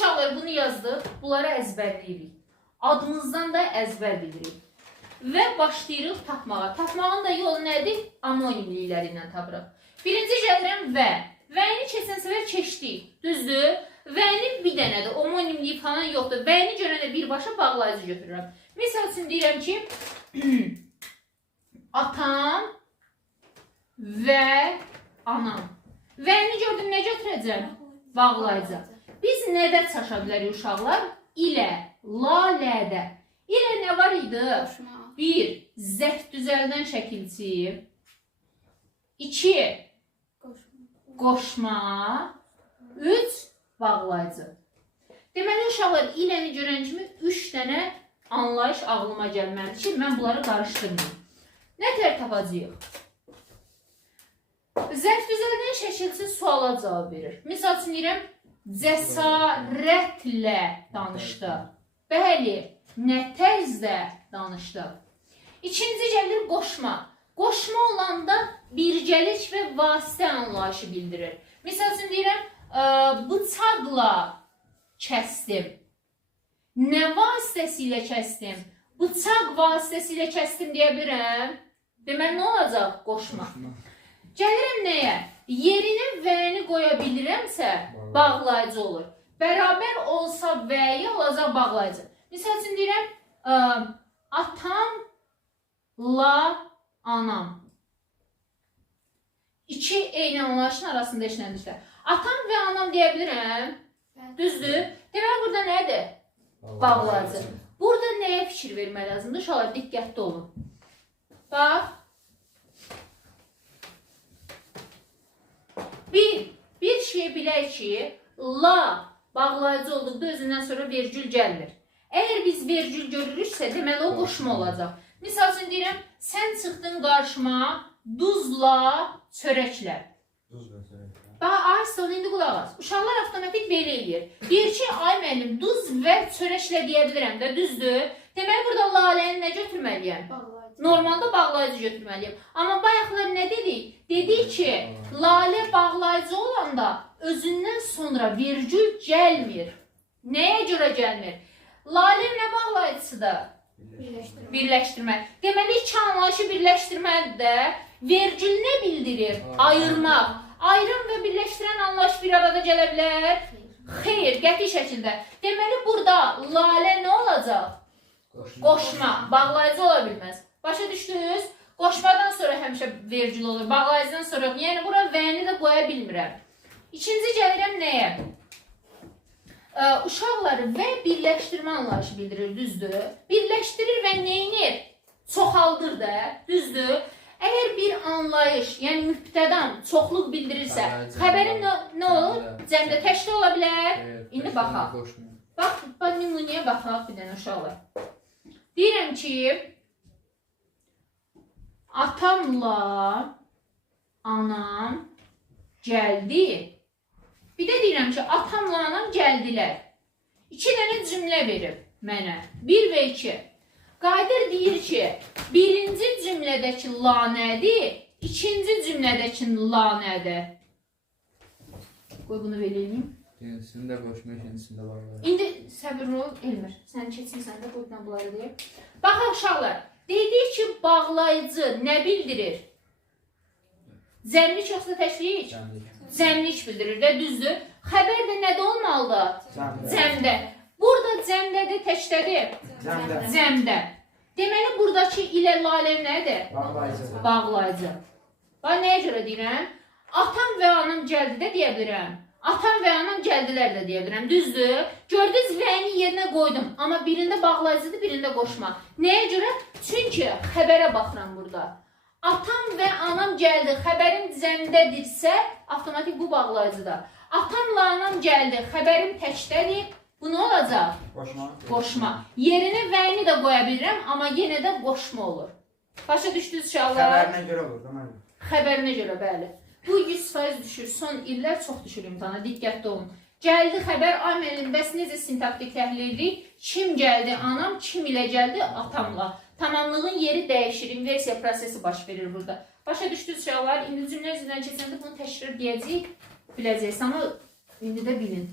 uşaqlar bunu yazdıq. Bunları əzbərləyirik. Adımızdan da əzbər bilirik. Və başlayırıq tapmağa. Tapmağın da yolu nədir? Amonimlikləri ilə tapırıq. Birinci gəlirəm və. Və-ni keçən səfər keçdik. Düzdür? Və-nin bir dənədir. Homonimliyi falan yoxdur. Və-ni görəndə birbaşa bağlayıcı götürürəm. Misal üçün deyirəm ki, atam və anam. Və-ni gördüm, nə götürəcəm? Bağlayıcı. Biz nədə çaşa bilərik uşaqlar? İlə, la, lədə. İlə nə var idi? Bir, zərf düzəldən şəkilçi. 2, qoşma. 3, bağlayıcı. Deməli, uşaqlar, iləni görən kimi 3 dənə anlayış ağlıma gəlməlidir ki, mən bunları qarışdırmayayım. Nə tər tapacağıq? Zərf düzəldən şəkilçi suala cavab verir. Misal üçün deyirəm, cəsarətlə danışdı. Bəli, nə tərzdə danışdı. İkinci gəlir qoşma. Qoşma olanda birgəlik və vasitə anlayışı bildirir. Misal üçün deyirəm, bıçaqla kəstim. Nə vasitəsilə kəstim? Bıçaq vasitəsilə kəstim deyə bilirəm. Deməli, nə olacaq? Qoşma. Gəlirəm nəyə? Yerinə və-ni qoya bilirəmsə, bağlayıcı olur. Bərabər olsa və-yi olacaq bağlayıcı. Misal üçün deyirəm, atamla anam. İki eyni anlayışın arasında işləndirsə. Atam və anam deyə bilirəm. Düzdür? Deməli, burada nədir? Bağlayıcı. Burada nəyə fikir vermək lazımdır? Uşaqlar, diqqətli olun. Bax. Bir şey bilək ki, la bağlayıcı olduqda özündən sonra vergül gəlmir. Əgər biz vergül görürüksə, deməli o qoşma olacaq. Misal üçün deyirəm, sən çıxdın qarşıma duzla çörəklə. Bax, ay son indi qulaq as. Uşaqlar avtomatik belə eləyir. Deyir ki, ay müəllim, duz və çörəklə deyə bilirəm də, düzdür? Deməli, burada laləni nə götürməliyəm? Normalda bağlayıcı götürməliyim. Amma bayaqlar nə dedik? Dedik ki, lalə bağlayıcı olanda özündən sonra vergül gəlmir. Nəyə görə gəlmir? Lalə nə bağlayıcısıdır? Birləşdirmə. Deməli, iki anlayışı birləşdirməlidir də. Vergül nə bildirir? Ayırmaq. Ayrım və birləşdirən anlayış bir arada gələ bilər? Xeyr, qəti şəkildə. Deməli, burada lalə nə olacaq? Qoşma. Bağlayıcı ola bilməz. Başa düşdünüz? Qoşmadan sonra həmişə vergül olur. Bağlayıcıdan sonra yox. Yəni, bura və-ni də qoya bilmirəm. İkinci gəlirəm nəyə? Uşaqları və birləşdirmə anlayışı bildirir, düzdür? Birləşdirir və neynir? Çoxaldır da, düzdür? Əgər bir anlayış, yəni mübtədan çoxluq bildirirsə, xəbərin nə olur? Cəmdə təşkil ola bilər. İndi baxaq. Bax, nümunəyə baxaq bir dənə uşaqlar. Deyirəm ki, atamla anam gəldi. Bir də deyirəm ki, atamla anam gəldilər. 2 dənə cümlə verib mənə. 1 və 2. Qadir deyir ki, birinci cümlədəki la nədir? İkinci cümlədəki la nədir? Qoy bunu verəyim. Birincisini də qoşma, ikincisini də bağlayır. İndi səbir ol, Elmir. Sən keçirsən də, qoydan bunları deyib. Baxaq uşaqlar. Dedik ki, bağlayıcı nə bildirir? Cəmlik yoxsa təşrik? Cəmlik bildirir də, düzdür. Xəbər də nədə olmalıdır? Cəmdə. Burada cəmdədir, təkdədir? Cəmdə. Deməli, buradakı ilə lalə nədir? Bağlayıcı. Bağlayıcı. Bax, nəyə görə deyirəm? Atam və anam gəldi də deyə bilirəm. Atam və anam gəldilər də deyə bilirəm. Düzdür? Gördünüz, və-ni yerinə qoydum. Amma birində bağlayıcıdır, birində qoşma. Nəyə görə? Çünki xəbərə baxıram burada. Atam və anam gəldi, xəbərim cəmdədirsə, avtomatik bu bağlayıcıdır. Atamla anam gəldi, xəbərim təkdədir. Bu nə olacaq? Qoşma. Yerinə və-ni də qoya bilirəm, amma yenə də qoşma olur. Başa düşdünüz uşaqlar? Xəbərinə görə olur, deməli. Xəbərinə görə, bəli. Bu 100% düşür. Son illər çox düşür imtahana, diqqətli olun. Gəldi xəbər, ay müəllim, bəs necə sintaktik təhlil edirik? Kim gəldi? Anam. Kim ilə gəldi? Atamla. Tamamlığın yeri dəyişir, inversiya prosesi baş verir burada. Başa düşdünüz uşaqlar? İndi cümlə üzrdən keçəndə bunu təkrar deyəcəyik, biləcəksiniz, amma indi də bilin.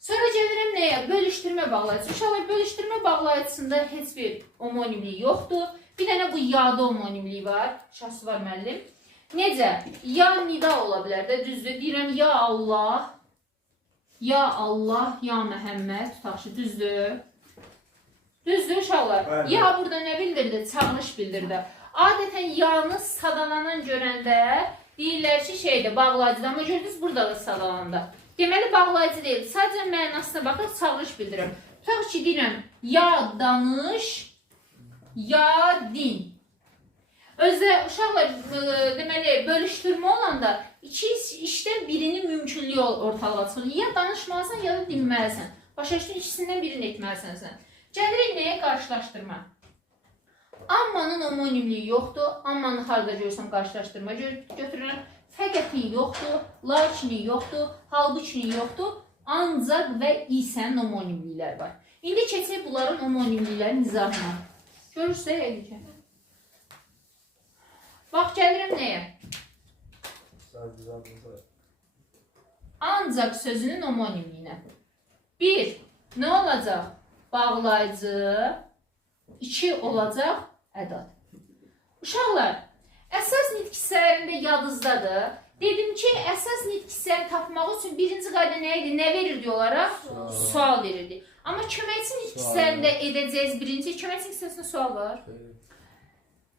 Sonra gəlirəm nəyə? Bölüşdürmə bağlayıcısı. Uşaqlar, bölüşdürmə bağlayıcısında heç bir homonimlik yoxdur. Bir dənə bu yada homonimliyi var. Şahsı var müəllim. Necə? Ya nida ola bilər də, düzdür. Deyirəm, ya Allah, ya Allah, ya Məhəmməd, tutaq ki, düzdür. Düzdür uşaqlar. Bəli. Ya burada nə bildirdi? Çağırış bildirdi. Adətən yanı sadalanan görəndə deyirlər ki, şeydir, bağlayıcıdır. Amma gördünüz, burada da sadalandı. Deməli, bağlayıcı deyil. Sadəcə mənasına baxıb çağırış bildirirəm. Tutaq ki, deyirəm, ya danış, ya din. Özdə uşaqlar, deməli, bölüşdürmə olanda iki işdən birinin mümkünlüyü ortalığa çıxır. Ya danışmalısan, ya da dinməlisən. Başa düşdün, ikisindən birini etməlisən sən. Gəlirik nəyə? Qarşılaşdırma. Ammanın homonimliyi yoxdur. Ammanı harada görürsəm qarşılaşdırma götürürəm. Fəqətin yoxdur, lakinin yoxdur, halbuçinin yoxdur. Ancaq və isənin homonimlikləri var. İndi keçək bunların homonimliklərin izahına. Görürsünüz, eləcə. Bax, gəlirəm nəyə? Ancaq sözünün homonimliyinə. 1. Nə olacaq? Bağlayıcı. 2 olacaq ədad. Uşaqlar, əsas nitq hissələrində yadınızdadır. Dedim ki, əsas nitq hissəni tapmaq üçün birinci qayda nə idi? Nə verirdi olaraq? Sual verirdi. Amma köməkçi nitq hissəsində edəcəyiz birinci. Köməkçi hissəsində sual var.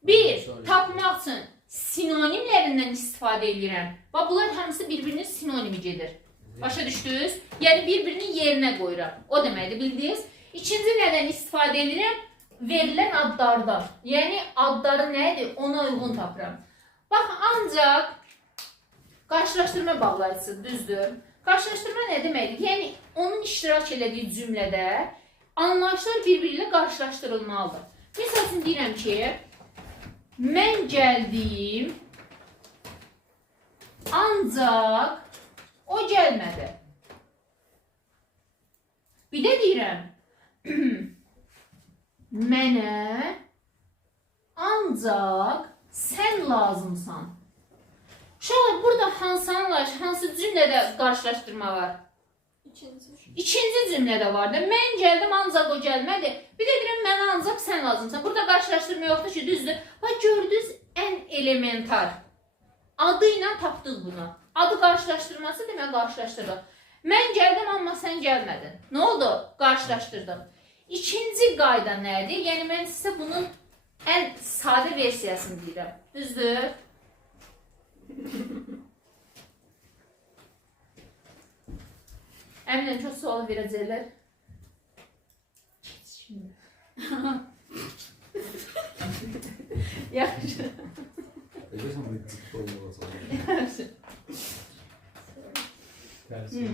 1. Tapmaq üçün sinonimlərindən istifadə edirəm. Və bunlar hamısı bir-birinin sinonimi gedir. Başa düşdünüz? Yəni, bir-birinin yerinə qoyuram. O deməkdir, bildiniz? İkinci nədən istifadə edirəm? Verilən adlardan. Yəni, adları nədir? Ona uyğun tapıram. Bax, ancaq qarşılaşdırma bağlayıcısı, düzdür. Qarşılaşdırma nə deməkdir? Yəni, onun iştirak elədiyi cümlədə anlayışlar bir-biri ilə qarşılaşdırılmalıdır. Məsəl üçün deyirəm ki, mən gəldim, ancaq o gəlmədi. Bir də deyirəm, mənə ancaq sən lazımsan. Uşaqlar, burada hansı cümlədə qarşılaşdırma var? İkinci cümlədə var da, mən gəldim, ancaq o gəlmədi. Bir də deyirəm, mənə ancaq sən lazımsan. Burada qarşılaşdırma yoxdur ki, düzdür. Bax, gördünüz, ən elementar. Adı ilə tapdıq bunu. Adı qarşılaşdırması demək qarşılaşdırdı. Mən gəldim, amma sən gəlmədin. Nə oldu? Qarşılaşdırdım. İkinci qayda nədir? Yəni, mən sizə bunun ən sadə versiyasını deyirəm. Düzdür? Əminəm, çox sual verəcəklər. Şimdi. Yaxşı. Yaxşı.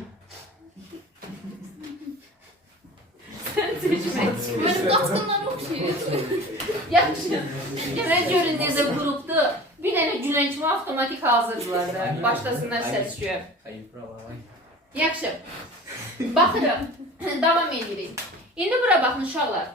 Sən seçmək. Mənim qaçqınlar oxşayır. Yaxşı. Demək görün necə qrupdur. Bir dənə gülən kimi avtomatik hazırdılar da. Başlasınlar səs göyə. Yaxşı. Baxırım. Davam edirik. İndi bura baxın uşaqlar.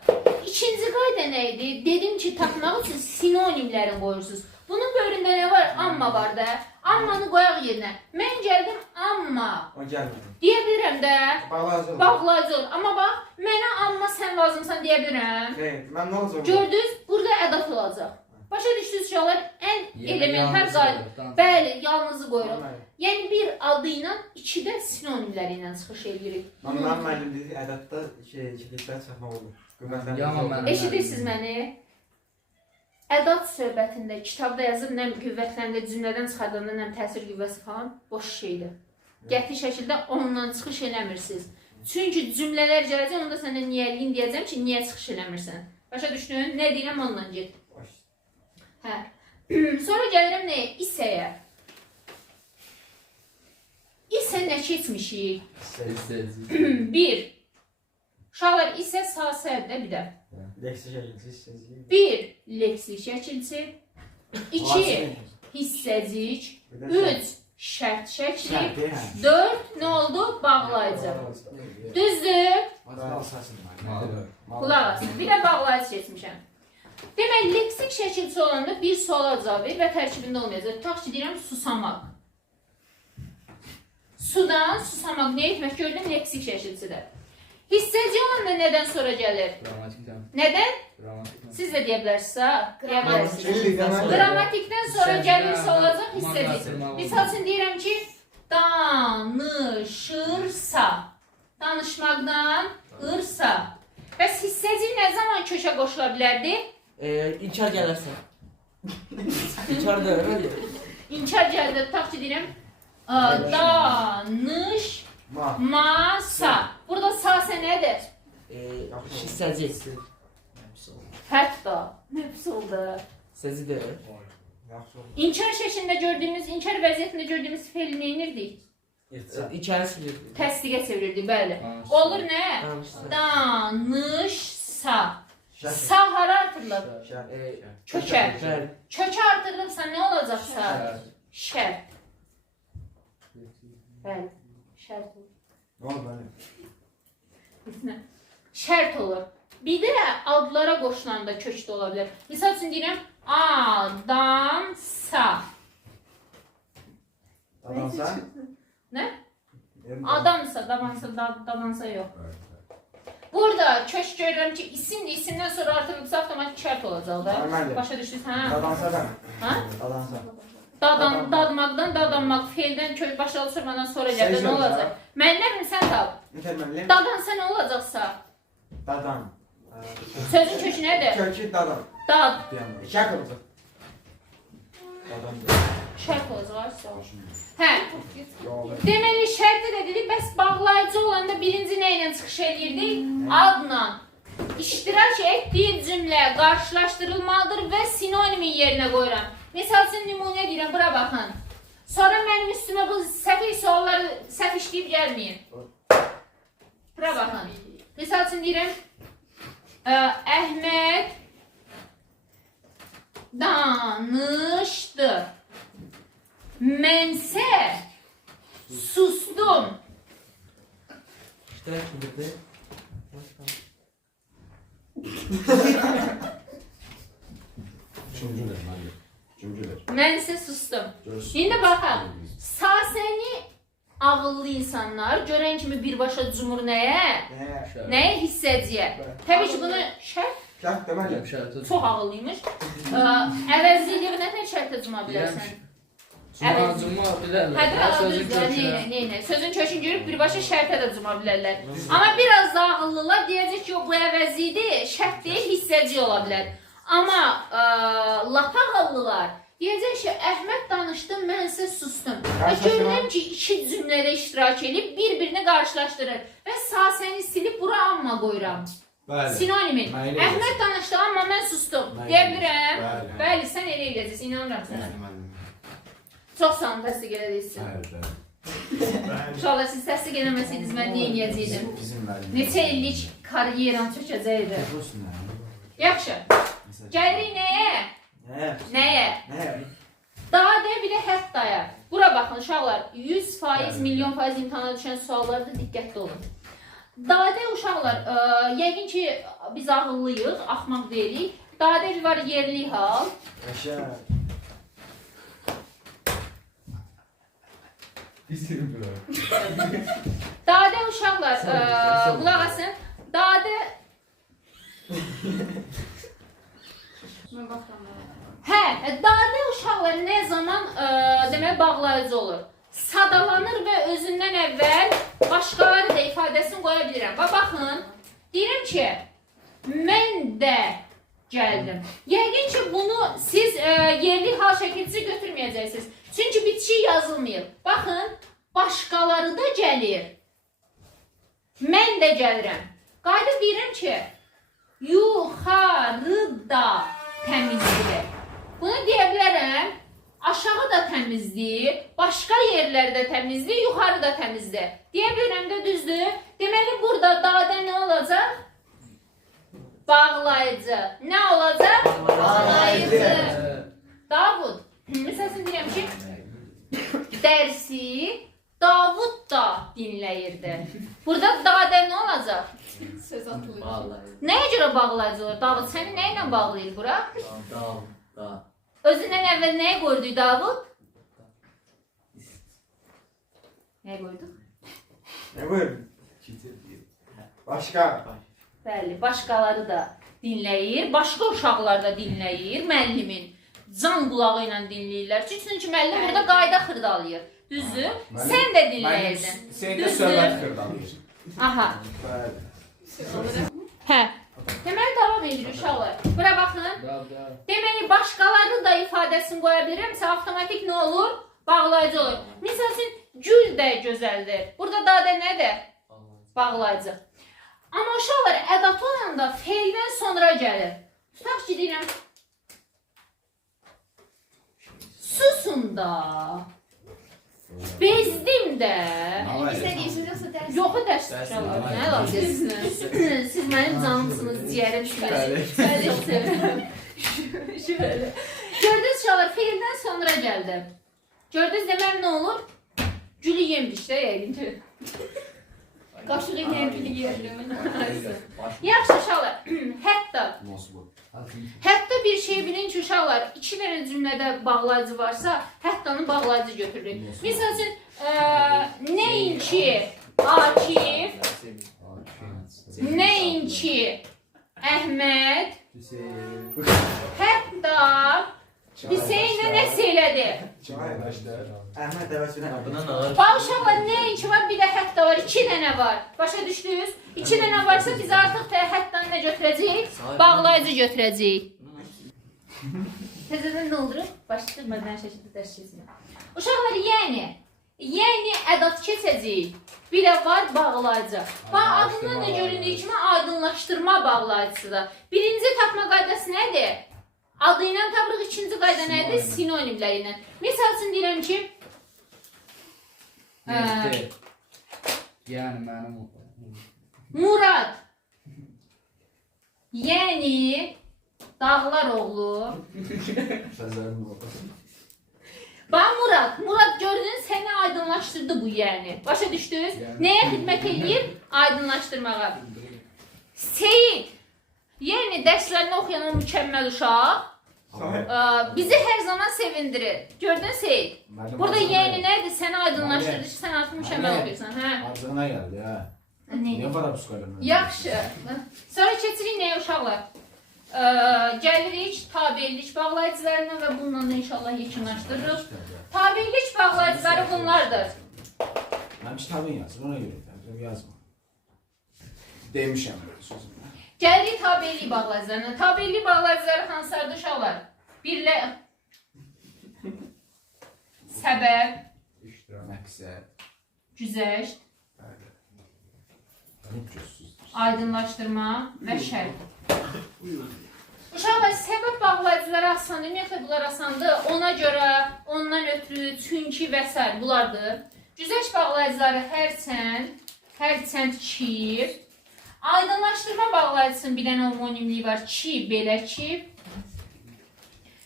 İkinci qayda nə idi? Dedim ki, tapmaq üçün sinonimləri qoyursunuz. Bunun bölümündə nə var? Amma var da. Ammanı qoyaq yerinə. Mən gəldim, amma. O gəlmədi. Deyə bilirəm də. Bağlayıcı olur. Bağlayıcı olur. Amma bax, mənə amma sən lazımsan deyə bilirəm. Mən nə olacaq? Gördünüz, burada ədat olacaq. Başa düşdünüz uşaqlar, ən elementar qayda. Bəli, yalnızı qoyuruq. Yəni bir adı ilə iki də sinonimləri ilə çıxış edirik. Mənim müəllim dedi, ədəddə ikiliklər çıxmaq olur. Eşidirsiniz məni? Ədad söhbətində, kitabda yazır, nə qüvvətləndə, cümlədən çıxardığında nə təsir qüvvəsi falan boş şeydir. Qəti şəkildə ondan çıxış eləmirsiniz. Çünki cümlələr gələcək, onda sənə niyəliyin deyəcəm ki, niyə çıxış eləmirsən. Başa düşdün? Nə deyirəm, onunla get. Hə. Sonra gəlirəm nəyə? İsəyə. İsə nə keçmişik? 1. Uşaqlar, isə sağ-sərdə bir də. Leksik şəkilçisi. 1. Leksik şəkilçi. 2. Hissəcik. 3. Şərt şəkli. 4. Nə oldu? Bağlayıcı. Düzdür? Qulaq asın. Bir də bağlayıcı keçmişəm. Demək, leksik şəkilçi olanda bir suala cavab ver və tərkibində olmayacaq. Tutaq ki, deyirəm, susamaq. Sudan susamaq nə etmək gördün leksik şəkilçidir. Hissəci olanda nədən sonra gəlir? Nədən? Siz də deyə bilərsiniz ha? Deyə bilərsiniz. Qrammatikdən sonra gəlirsə olacaq hissəci. Misal üçün deyirəm ki, danışırsa. Danışmaqdan ırsa. Bəs hissəci nə zaman köşə qoşula bilərdi? İnkar gələrsə. İnkar da öyle. İnkar gəldi. Tutaq ki deyirəm. Danışmasa. Burada sa-sə nədir? Hissəci. Hətta. Nəfs oldu. Hissəci de. İnkar şəklində gördüyümüz, inkar vəziyyətində gördüyümüz feil neyinirdik? İnkar silir. Təsdiqə çevirirdik, bəli. Olur nə? Danışsa. Sa hara artırılıb? Kökə. Kökə artırılıbsa nə olacaqsa? Şərt. Bəli. Şərt olur. Şərt olur. Bir də adlara qoşulanda kökdə ola bilər. Misal üçün deyirəm, adamsa. Adamsa? Nə? Adamsa, dadansa yox. Burada kök görürəm ki, isimdir, isimdən sonra artırılıbsa avtomatik şərt olacaq da. Başa düşdünüz, hə? Dadansa da. Hə? Dadansa. Dadmaqdan, dadanmaq, feildən kök başladı sürmədən sonra gəldi, nə olacaq? Mən nə bilim, sən tab. Dadansa nə olacaqsa? Dadan. Sözün kökü nədir? Kökü dadan. Dad. Şək olacaq. Dadan. Şərt olacaq, sağ ol. Hə. Deməli, şərti də dedik, bəs bağlayıcı olanda birinci nə ilə çıxış edirdik? Adla. İştirak etdiyi cümlə qarşılaşdırılmalıdır və sinonimin yerinə qoyuram. Misal üçün nümunə deyirəm, bura baxın. Sonra mənim üstümə bu səfih sualları səhv işləyib gəlməyin. Bura baxın. Misal üçün deyirəm, Əhməd danışdı. Mənsə sustum. İştirak edirdi. Mənsə sustum. İndi baxaq. Sasəni ağıllı insanlar görən kimi birbaşa cumur nəyə? Nəyə? Hissəciyə. Təbii ki, bunu şərt Şək deməli. çox ağıllıymış. Əvəzliyini nə şərtə cuma bilərsən? Cuma bilərlər. Nə? Sözün kökünü görüb birbaşa şərtə də cuma bilərlər. Amma biraz daha ağıllılar deyəcək ki, bu əvəzlidir, şərt deyil, hissəci ola bilər. Amma lap ağıllılar deyəcək ki, Əhməd danışdı, mənsə sustum. Və görürəm ki, iki cümlədə iştirak edib, bir-birini qarşılaşdırır. Və sasəni silib, bura amma qoyuram. Sinonimin. Əhməd danışdı, amma mən sustum. Deyə bilirəm. Bəli, sən elə eləyəcəksən, inanıram sənə. Çox sağ olun, təsdiq elədiysin. İnşallah siz təsdiq eləməsəydiniz, mən deyə eləyəcəkdim. Neçə illik karyeram çökəcəkdi. Yaxşı. Gəlirik nəyə? Nəyə? Daha da bir də həttaya. Bura baxın uşaqlar, 100%, milyon faiz imtihana düşən suallarda diqqətli olun. Daha da uşaqlar, yəqin ki, biz ağıllıyıq, axmaq deyilik. Daha da var yerli hal. Daha da uşaqlar, qulaq asın. Daha da... Hə, daha da uşaqlar nə zaman demək bağlayıcı olur? Sadalanır və özündən əvvəl başqaları da ifadəsini qoya bilirəm. Baxın, deyirəm ki, mən də gəldim. Yəqin ki, bunu siz yerli hal şəkilçisi götürməyəcəksiniz. Çünki bitişik yazılmayıb. Baxın, başqaları da gəlir. Mən də gəlirəm. Qayda deyirəm ki, yuxarıda təmizdir. Bunu deyə bilərəm, aşağı da təmizdir, başqa yerlərdə təmizdir, yuxarı da təmizdir. Deyə bilirəm də düzdür. Deməli, burada dağda nə olacaq? Bağlayıcı. Nə olacaq? Bağlayıcı. Davud. Məsələn, deyirəm ki, dərsi Davud da dinləyirdi. Burada dağda nə olacaq? Söz atılır. Nəyə görə bağlayıcı olur? Davud səni nə ilə bağlayır bura? Özündən əvvəl nəyə qoydu Davud? Nə qoyduq? Ne buyur? Başka. Bəli, başqaları da dinləyir, başqa uşaqlar da dinləyir, müəllimin can qulağı ilə dinləyirlər. Çünki müəllim burada qayda xırdalayır. Düzdür? Sən də dinləyirdin. Sen de söhbət xırdalayır. Aha. Hə. Deməli davam edir uşaqlar. Bura baxın. Deməli başqaları da ifadəsini qoya bilirəmsə avtomatik nə olur? Bağlayıcı olur. Məsəl üçün gül də gözəldir. Burada da nədir? Bağlayıcı. Amma uşaqlar ədat olanda feildən sonra gəlir. Tutaq ki deyirəm. Susun da. Bezdim də. Yox, dərs uşaqlar. Nə lazımdır? Siz mənim canımsınız, ciyərimsiniz. Çox sevirəm. Şöyle. Gördünüz uşaqlar, feildən sonra gəldi. Gördünüz deməli nə olur? Gülü yemiş də yəqin ki. Qaşığı ilə gülü yeyirəm. Yaxşı uşaqlar, hətta bir şey bilin ki uşaqlar, iki dənə cümlədə bağlayıcı varsa, həttanı bağlayıcı götürürük. Misal üçün, nəinki Akif, nəinki Əhməd, hətta Hüseynə nəsə elədi. Ahmet Devası'na. Bax uşaqlar, nəinki var, bir də hətta var, iki dənə var. Başa düşdünüz? İki dənə varsa biz artıq həttanı nə götürəcəyik? Bağlayıcı götürəcəyik. Təzədən nə olur? Başlayırmadan şəkildə dərs keçməyəm. Uşaqlar, yəni ədat keçəcəyik. Bir də var bağlayıcı. Bax, adından da göründüyü kimi aydınlaşdırma bağlayıcısıdır. Birinci tapma qaydası nədir? Adı ilə tapırıq, ikinci qayda nədir? Sinonimlər ilə. Misal üçün deyirəm ki, Yəni mənim Murad, yəni Dağlar oğlu. Bax Murad gördünüz, səni aydınlaşdırdı bu yəni. Başa düşdünüz? Nəyə xidmət edir? Aydınlaşdırmağa. Seyid, yəni dərslərini oxuyan o mükəmməl uşaq. Bizi hər zaman sevindirir. Gördün Seyid? Burada yəni nədir? Səni aydınlaşdırır ki, sən artıq mükəmməl oxuyursan. Acığına gəldi ya. Niyə para püskələm? Yaxşı. Sonra keçirik nəyə uşaqlar? Gəlirik tabellik bağlayıcılarına və bununla da inşallah yekunlaşdırırıq. Tabellik bağlayıcıları bunlardır. Mən kitabın yazım, ona görə yazma. Demişəm böyle sözümdə. Gəlirik tabellik bağlayıcılarına. Tabellik bağlayıcıları hansılardır uşaqlar? Birlə səbəb, Məqsəd. güzəşt, aydınlaşdırma və şərt. Uşaqlar, səbəb bağlayıcıları asandır, ümumiyyətlə bunlar asandır. Ona görə, ondan ötürü, çünki və s. bunlardır. Güzəşt bağlayıcıları hərçənd ki. Aydınlaşdırma bağlayıcısının bir dənə homonimliyi var ki, belə ki.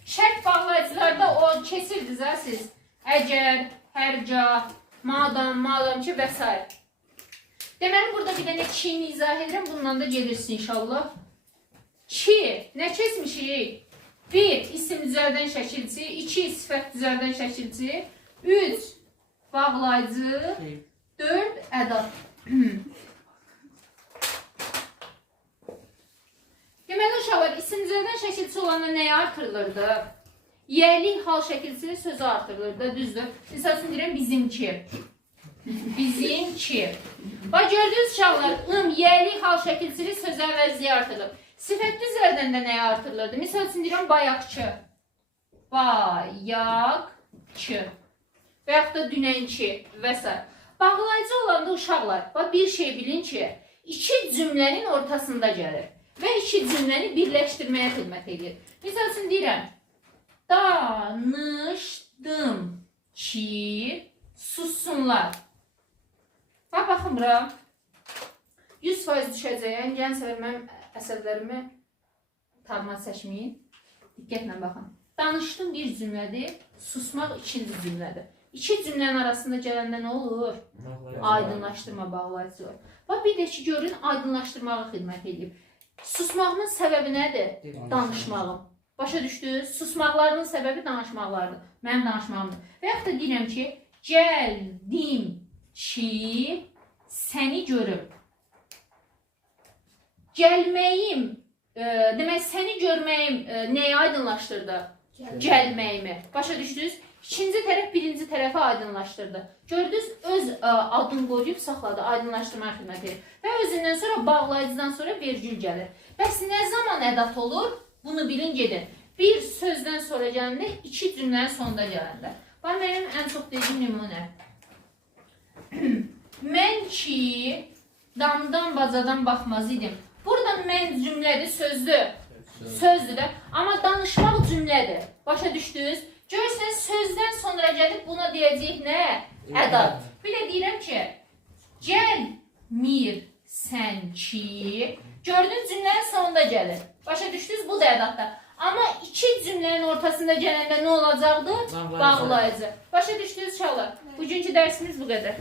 Şərt bağlayıcılarda o kesirdiniz ha siz. Əgər, hərgah, madam ki və s. Deməli, burada bir dənə ki-ni izah edirəm, bundan da gelirsin inşallah. Ki, nə kesmişik? 1. İsim düzəldən şəkilçi, 2. Sifət düzəldən şəkilçi, 3. Bağlayıcı, 4. Ədat. Deməli, uşaqlar, isim düzəldən şəkilçi olanda nəyə artırılırdı? Yəlik hal şəkilçi sözü artırılırdı, düzdür. Misal üçün deyirəm, bizimki. Bizimki. Bax, gördünüz uşaqlar, yəlik hal şəkilçili söz əvəzliyə artırılır. Sifət düzəldən də nəyə artırılırdı? Misal üçün deyirəm, bayaqçı. Bayaqçı. Və yaxud da dünənki və s. Bağlayıcı olanda uşaqlar, bax, bir şey bilin ki, iki cümlənin ortasında gəlir. Və iki cümləni birləşdirməyə xidmət edir. Misal üçün deyirəm, danışdım ki, sussunlar. Bax, baxın bura. 100% düşəcəyəm. Gəlin səvər mənim əsərlərimi tarmat seçməyin. Diqqətlə baxın. Danışdım bir cümlədir, susmaq ikinci cümlədir. İki cümlənin arasında gələndə nə olur? Aydınlaşdırma bağlayıcı olur. Bax, bir də ki, görün, aydınlaşdırmağa xidmət edib. Susmağımın səbəbi nədir? Danışmağım. Başa düşdünüz? Susmaqlarının səbəbi danışmaqlardır. Mənim danışmağımdır. Və yaxud da deyirəm ki, gəldim ki səni görüm. Gəlməyim, demək səni görməyim nəyi aydınlaşdırdı? Gəlməyimi. Başa düşdünüz? İkinci tərəf birinci tərəfi aydınlaşdırdı. Gördünüz, öz adını qoyub saxladı, aydınlaşdırma xidməti. Və özündən sonra bağlayıcıdan sonra vergül gəlir. Bəs nə zaman ədat olur? Bunu bilin gedin. Bir sözdən sonra gələndə, iki cümlənin sonunda gələndə. Bax, mənim ən çox dediyim nümunə. Mən ki, damdan bacadan baxmaz idim. Burada mən cümlədir, sözdür. Sözdür də. Amma danışmaq cümlədir. Başa düşdünüz? Görürsünüz, sözdən sonra gəlib buna deyəcəyik nə? Ədat. Bir də deyirəm ki, gəlmirsən ki, gördüyünüz cümlənin sonunda gəlir. Başa düşdünüz? Bu da ədatdır. Amma iki cümlənin ortasında gələndə nə olacaqdır? Bağlayıcı. Başa düşdünüz uşaqlar? Bugünkü dərsimiz bu qədər.